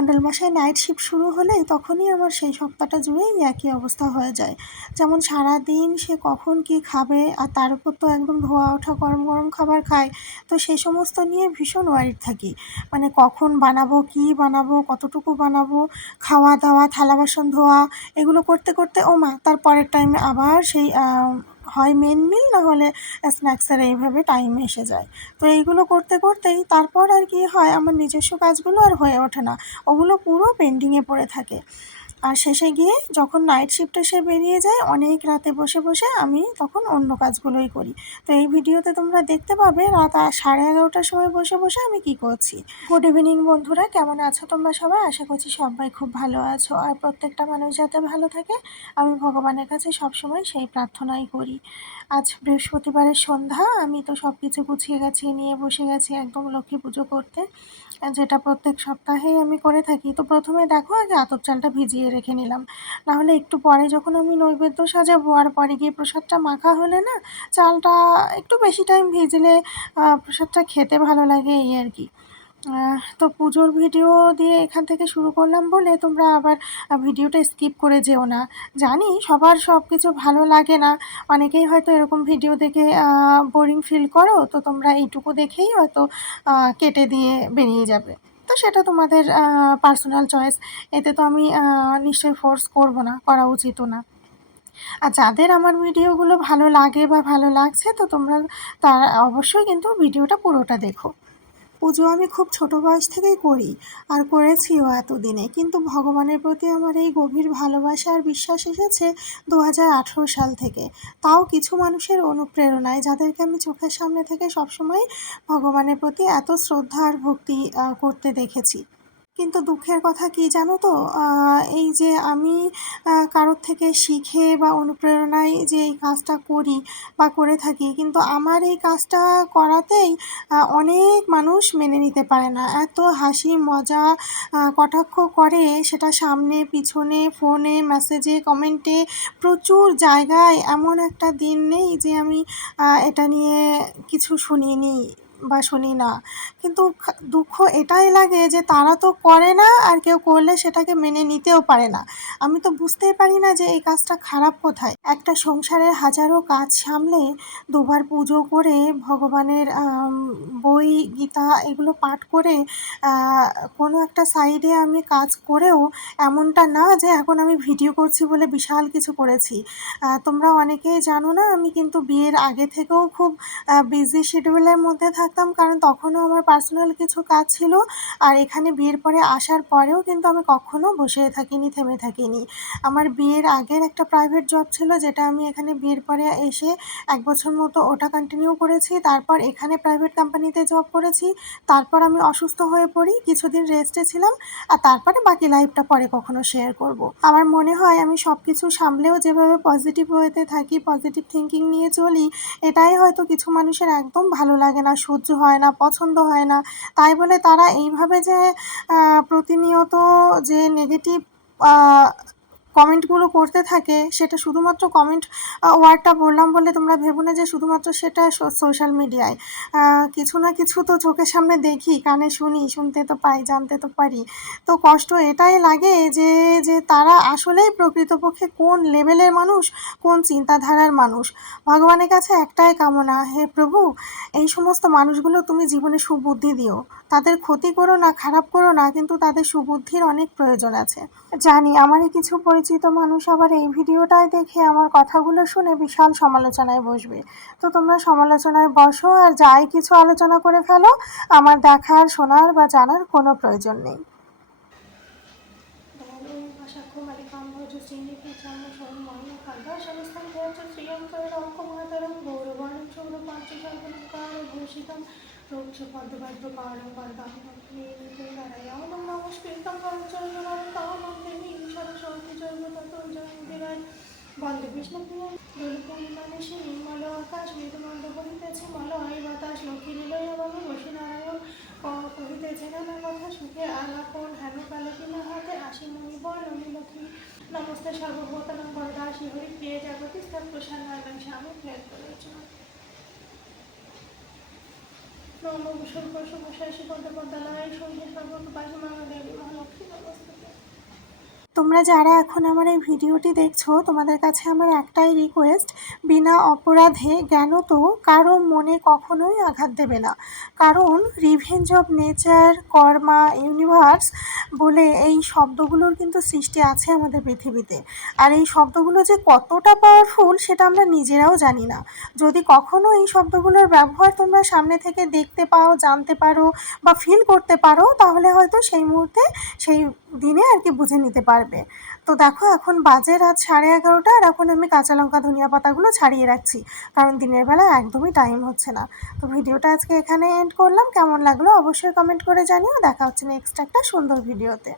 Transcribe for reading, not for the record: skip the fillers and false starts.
মণ্ডলমশাই night shift শুরু হলেই তখনই আমার সেই সপ্তাহটা জুড়েই একই অবস্থা হয়ে যায়। যেমন সারাদিন সে কখন কি খাবে, আর তার উপর তো একদম ধোয়া ওঠা গরম গরম খাবার খায়। তো সেই সমস্ত নিয়ে ভীষণ ওয়ারিড থাকি, মানে কখন বানাবো, কি বানাবো, কতটুকু বানাবো, খাওয়া দাওয়া, থালা বাসন ধোয়া, এগুলো করতে করতে ও মা তার পরের টাইমে আবার সেই হয় মেন মিল, না হলে স্ন্যাক্সের এইভাবে টাইম এসে যায়। তো এইগুলো করতে করতেই তারপর আর কি হয়, আমার নিজস্ব কাজগুলো আর হয়ে ওঠে না, ওগুলো পুরো পেন্ডিংয়ে পড়ে থাকে। আর শেষে গিয়ে যখন নাইট শিফটে সে বেরিয়ে যায়, অনেক রাতে বসে বসে আমি তখন অন্য কাজগুলোই করি। তো এই ভিডিওতে তোমরা দেখতে পাবে রাত 11:30টার সময় বসে বসে আমি কি করছি। গুড ইভিনিং বন্ধুরা, কেমন আছো তোমরা সবাই? আশা করছি সবাই খুব ভালো আছো, আর প্রত্যেকটা মানুষ যাতে ভালো থাকে আমি ভগবানের কাছে সবসময় সেই প্রার্থনাই করি। আজ বৃহস্পতিবারের সন্ধ্যা, আমি তো সব কিছু গুছিয়ে গাছিয়ে নিয়ে বসে গেছি একদম লক্ষ্মী পুজো করতে, যেটা প্রত্যেক সপ্তাহেই আমি করে থাকি। তো প্রথমে দেখো আগে আতপ চালটা ভিজিয়ে রেখে নিলাম, নাহলে একটু পরে যখন আমি নৈবেদ্য সাজাবো আর পরে গিয়ে প্রসাদটা মাখা হলে না, চালটা একটু বেশি টাইম ভিজলে প্রসাদটা খেতে ভালো লাগে, এই আর কি। তো পুজোর ভিডিও দিয়ে এখান থেকে শুরু করলাম বলে তোমরা আবার ভিডিওটা স্কিপ করে যেও না। জানি সবার সব কিছু ভালো লাগে না, অনেকেই হয়তো এরকম ভিডিও দেখে বোরিং ফিল করো, তো তোমরা এইটুকু দেখেই হয়তো কেটে দিয়ে বেরিয়ে যাবে। তো সেটা তোমাদের পার্সোনাল চয়েস, এতে তো আমি নিশ্চয়ই ফোর্স করব না, করা উচিতও না। আর যাদের আমার ভিডিওগুলো ভালো লাগে বা ভালো লাগছে, তো তোমরা তারা অবশ্যই কিন্তু ভিডিওটা পুরোটা দেখো। পুজো আমি খুব ছোট বয়স থেকেই করি, আর করেছিও এতদিনে, কিন্তু ভগবানের প্রতি আমার এই গভীর ভালোবাসা আর বিশ্বাস এসেছে 2018 সাল থেকে। তাও কিছু মানুষের অনুপ্রেরণায়, যাদেরকে আমি চোখের সামনে থেকে সবসময় ভগবানের প্রতি এত শ্রদ্ধা আর ভক্তি করতে দেখেছি। কিন্তু দুঃখের কথা কি জানো তো, এই যে আমি কারোর থেকে শিখে বা অনুপ্রেরণায় যে এই কাজটা করি বা করে থাকি, কিন্তু আমার এই কাজটা করাতেই অনেক মানুষ মেনে নিতে পারে না। এত হাসি মজা কটাক্ষ করে, সেটা সামনে পিছনে ফোনে মেসেজে কমেন্টে, প্রচুর জায়গায়। এমন একটা দিন নেই যে আমি এটা নিয়ে কিছু শুনিনি বা শুনি না। কিন্তু দুঃখ এটাই লাগে যে তারা তো করে না, আর কেউ করলে সেটাকে মেনে নিতেও পারে না। আমি তো বুঝতেই পারি না যে এই কাজটা খারাপ কোথায়। একটা সংসারের হাজারো কাজ সামলে, দুবার পুজো করে, ভগবানের বই গীতা এগুলো পাঠ করে, কোনো একটা সাইডে আমি কাজ করেও এমনটা না যে এখন আমি ভিডিও করছি বলে বিশাল কিছু করেছি। তোমরা অনেকেই জানো না, আমি কিন্তু বিয়ের আগে থেকেও খুব বিজি শিডিউলের মধ্যে থাকতাম, কারণ তখনও আমার পার্সোনাল কিছু কাজ ছিল। আর এখানে বিয়ের পরে আসার পরেও কিন্তু আমি কখনো বসে থাকিনি, থেমে থাকিনি। আমার বিয়ের আগের একটা প্রাইভেট জব ছিল, যেটা আমি এখানে বিয়ের পরে এসে 1 বছর মতো ওটা কন্টিনিউ করেছি। তারপর এখানে প্রাইভেট কোম্পানিতে জব করেছি। তারপর আমি অসুস্থ হয়ে পড়ি, কিছুদিন রেস্টে ছিলাম, আর তারপরে বাকি লাইফটা পরে কখনো শেয়ার করব। আমার মনে হয় আমি সব কিছু সামলেও যেভাবে পজিটিভ ওয়েতে থাকি, পজিটিভ থিঙ্কিং নিয়ে চলি, এটাই হয়তো কিছু মানুষের একদম ভালো লাগে না, সহ্য হয় না, পছন্দ হয় না। তাই বলে তারা এইভাবে যে প্রতিনিয়ত যে নেগেটিভ কমেন্টগুলো করতে থাকে, সেটা শুধুমাত্র কমেন্ট ওয়ার্ডটা বললাম বলে তোমরা ভেবো না যে শুধুমাত্র সেটা সোশ্যাল মিডিয়ায়। কিছু না কিছু তো চোখের সামনে দেখি, কানে শুনি, শুনতে তো পাই, জানতে তো পারি। তো কষ্ট এটাই লাগে যে যে তারা আসলেই প্রকৃতপক্ষে কোন লেভেলের মানুষ, কোন চিন্তাধারার মানুষ। ভগবানের কাছে একটাই কামনা, হে প্রভু, এই সমস্ত মানুষগুলো তুমি জীবনে সুবুদ্ধি দিও। তাদের ক্ষতি করো না, খারাপ করো না, কিন্তু তাদের সুবুদ্ধির অনেক প্রয়োজন আছে। জানি আমারই কিছু পরিচিত মানুষ আবার এই ভিডিওটায় দেখে আমার কথাগুলো শুনে বিশাল সমালোচনায় বসবে। তো তোমরা সমালোচনায় বসো আর যাই কিছু আলোচনা করে ফেলো, আমার দেখার, শোনার বা জানার কোনো প্রয়োজন নেই। বন্দে বিষ্ণুপ্রিয় দোলপূর্ণিমানিশি নির্মল আকাশ মৃদুমন্দ বহিতেছে মলয় বাতাস লক্ষ্মী নিলয় বাবু বসী নারায়ণ কহিতেছে নানা কথা সুখে আলাপন হেন কালে কিনা হাতে আসি মনি বল লক্ষ্মী নমস্তে সর্বভূতানাং বরদাসি হরিপ্রিয়ে জগতি স্থল প্রসারণাং স্বামী ফের করেছেন নম শুভ শুভ শাসী পদ্ম পদ্মালয় সন্ধ্যে সর্বপ্রকাশ মা দেবী মহালক্ষ্মী তোমরা যারা এখন আমার এই ভিডিওটি দেখছো, তোমাদের কাছে আমার একটাই রিকোয়েস্ট, বিনা অপরাধে জ্ঞানত কারো মনে কখনোই আঘাত দেবে না। কারণ revenge of nature, Karma, universe বলে এই শব্দগুলোর কিন্তু সৃষ্টি আছে আমাদের পৃথিবীতে। আর এই শব্দগুলো যে কতটা পাওয়ারফুল সেটা আমরা নিজেরাও জানি না। যদি কখনো এই শব্দগুলোর ব্যবহার তোমরা সামনে থেকে দেখতে পাও, জানতে পারো বা ফিল করতে পারো, তাহলে হয়তো সেই মুহূর্তে সেই দিনে আর কি বুঝে নিতে পারবে। তো দেখো এখন বাজে রাত 11:30, আর এখন আমি কাঁচা লঙ্কা ধনিয়া পাতাগুলো ছাড়িয়ে রাখছি, কারণ দিনের বেলা একদমই টাইম হচ্ছে না। তো ভিডিওটা আজকে এখানে এন্ড করলাম। কেমন লাগলো অবশ্যই কমেন্ট করে জানিও। দেখা হচ্ছে নেক্সট একটা সুন্দর ভিডিওতে।